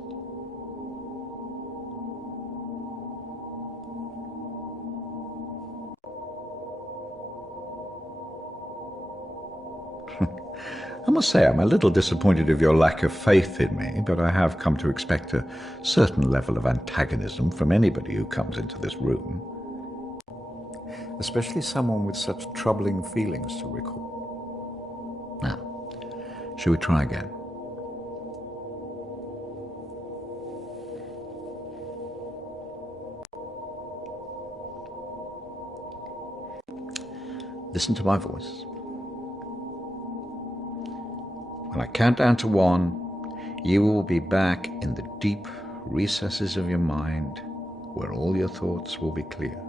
must say I'm a little disappointed of your lack of faith in me, but I have come to expect a certain level of antagonism from anybody who comes into this room. Especially someone with such troubling feelings to recall. Now, shall we try again? Listen to my voice. When I count down to 1, you will be back in the deep recesses of your mind where all your thoughts will be clear.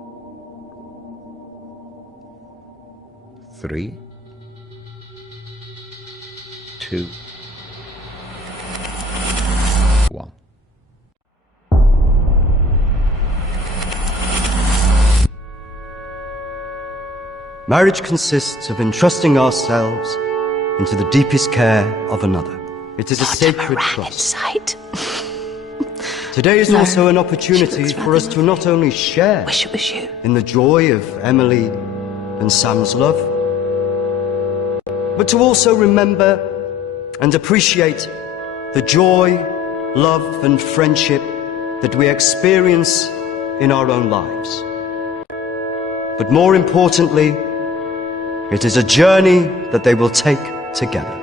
3, 2, 1. Marriage consists of entrusting ourselves into the deepest care of another. It is a sacred trust. Today is also an opportunity for us to not only share in the joy of Emily and Sam's love, but to also remember and appreciate the joy, love and friendship that we experience in our own lives. But more importantly, it is a journey that they will take together.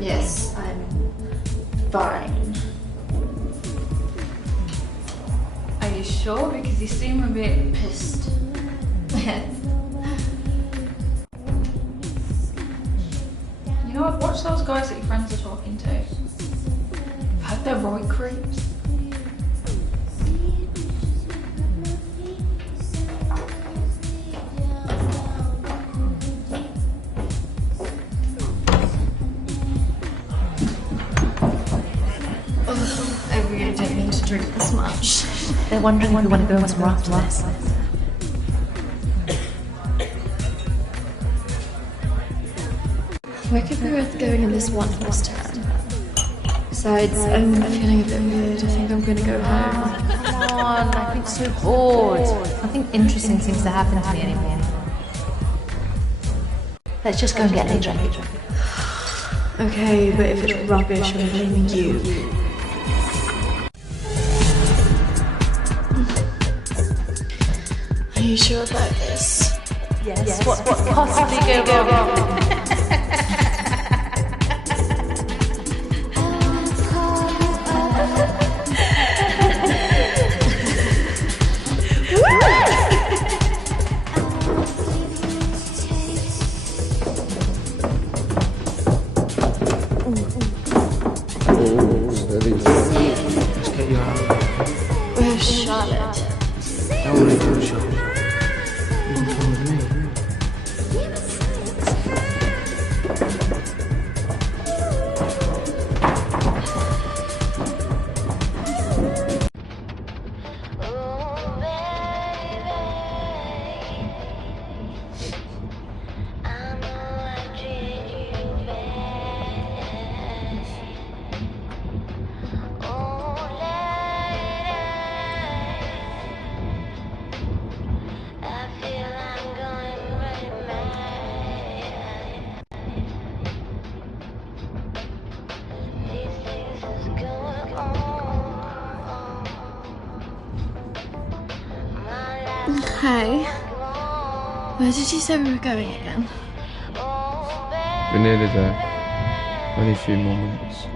Yes, I'm fine. Are you sure? Because you seem a bit pissed. Yes. You know, I've watched those guys that your friends are talking to. I've heard they're right creeps. I really don't mean to drink this much. They're wondering if we want to go on some after this. Where could we both going in this one this time? Besides, I'm feeling a bit weird. I think I'm gonna go home. Come on, I've been so bored. Nothing interesting seems to happen to me anymore. Let's just go and get a drink. Okay, but if it's rubbish, I'm blaming you. Are you sure about this? Yes. What could possibly go wrong? Where's Charlotte? Hey. Where did you say we were going again? We're nearly there. Only a few more minutes.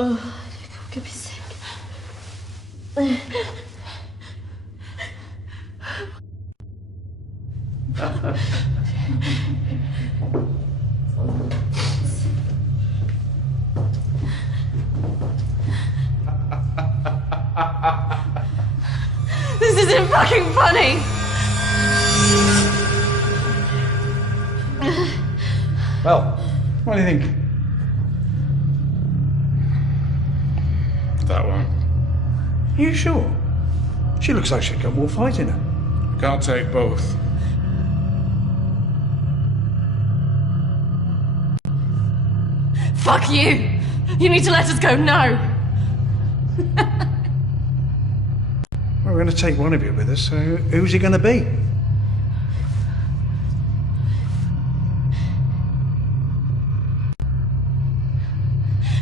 Oh, I could be sick. This isn't fucking funny! Well, what do you think? That one. Are you sure? She looks like she's got more fight in her. Can't take both. Fuck you! You need to let us go now! Well, we're going to take one of you with us, so who's it going to be?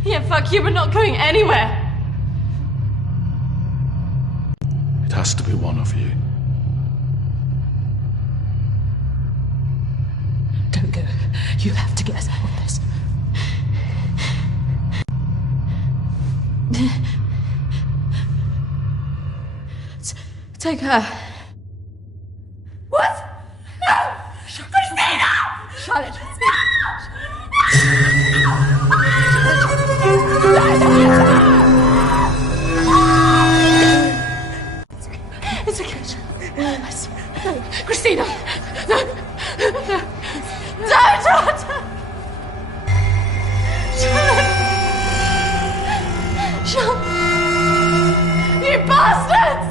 Yeah, fuck you, we're not going anywhere! It has to be one of you. Don't go. You have to get us out of this. Take her. What? No! Christina! Charlotte. It's okay. Christina! No! No! Don't touch her! Charlotte! You bastards!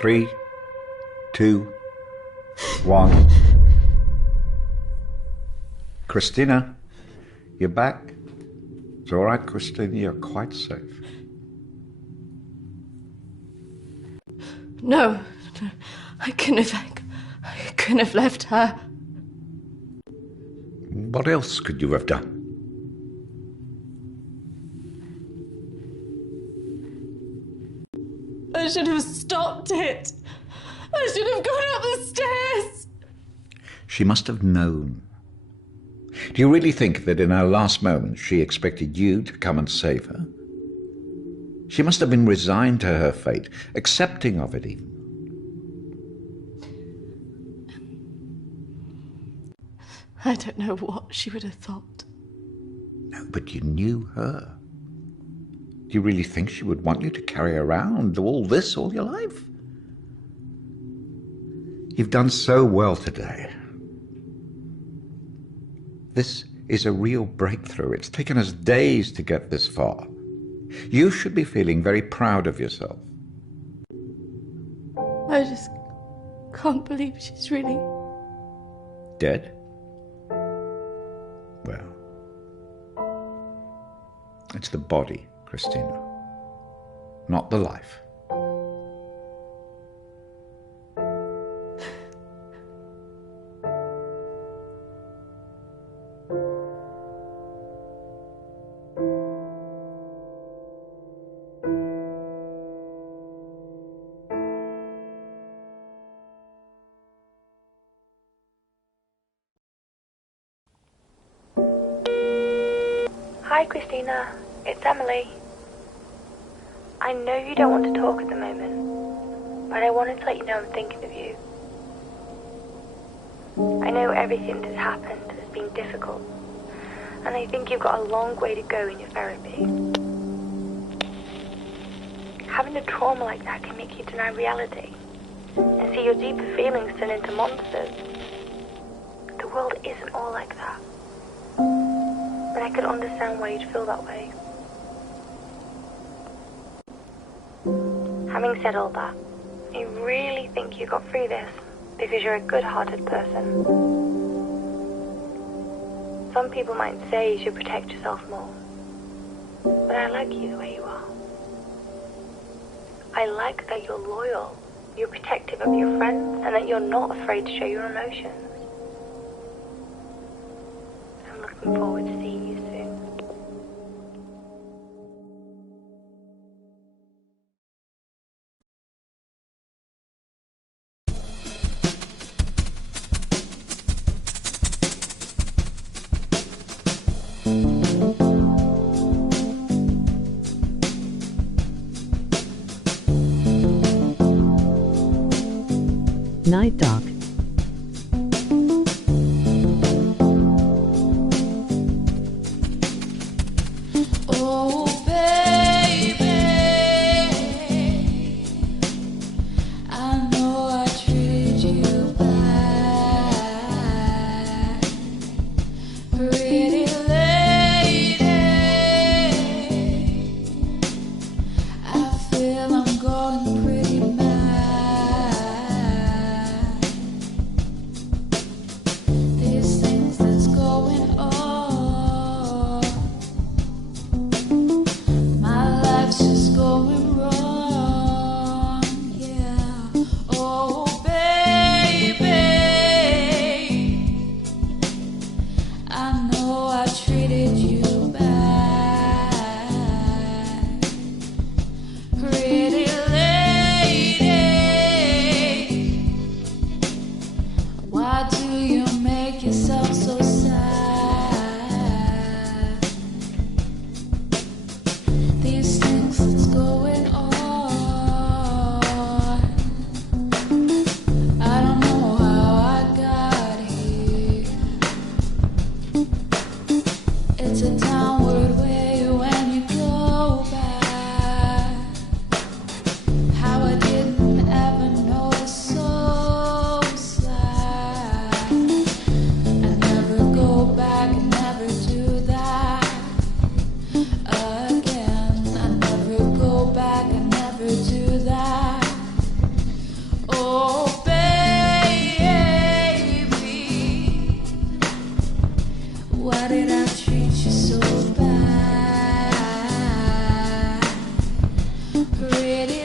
3, 2, 1. Christina, you're back. It's all right, Christina, you're quite safe. No, I couldn't have left her. What else could you have done? I should have stopped it. I should have gone up the stairs. She must have known. Do you really think that in her last moments she expected you to come and save her? She must have been resigned to her fate, accepting of it even. I don't know what she would have thought. No, but you knew her. Do you really think she would want you to carry around all this all your life? You've done so well today. This is a real breakthrough. It's taken us days to get this far. You should be feeling very proud of yourself. I just can't believe she's really... Dead? Well, it's the body, Christina, not the life. Hi, Christina. It's Emily. I know you don't want to talk at the moment, but I wanted to let you know I'm thinking of you. I know everything that's happened has been difficult, and I think you've got a long way to go in your therapy. Having a trauma like that can make you deny reality and see your deeper feelings turn into monsters. The world isn't all like that. But I could understand why you'd feel that way. Having said all that, I really think you got through this because you're a good-hearted person. Some people might say you should protect yourself more, but I like you the way you are. I like that you're loyal, you're protective of your friends, and that you're not afraid to show your emotions. I'm looking forward to seeing you soon. Night Dark. Oh, baby, I know I treated you bad. Pretty lady, I feel I'm going pretty mad. These things that's going on, my life's just going wrong, yeah. Oh, baby, I know I treated you bad. Pretty lady, why do you make yourself so sad? These things that's going on, I don't know how I got here. It's a downward way when you go back. How I didn't ever notice, so sad. I never go back and never do that again. I never go back and never do that. Pretty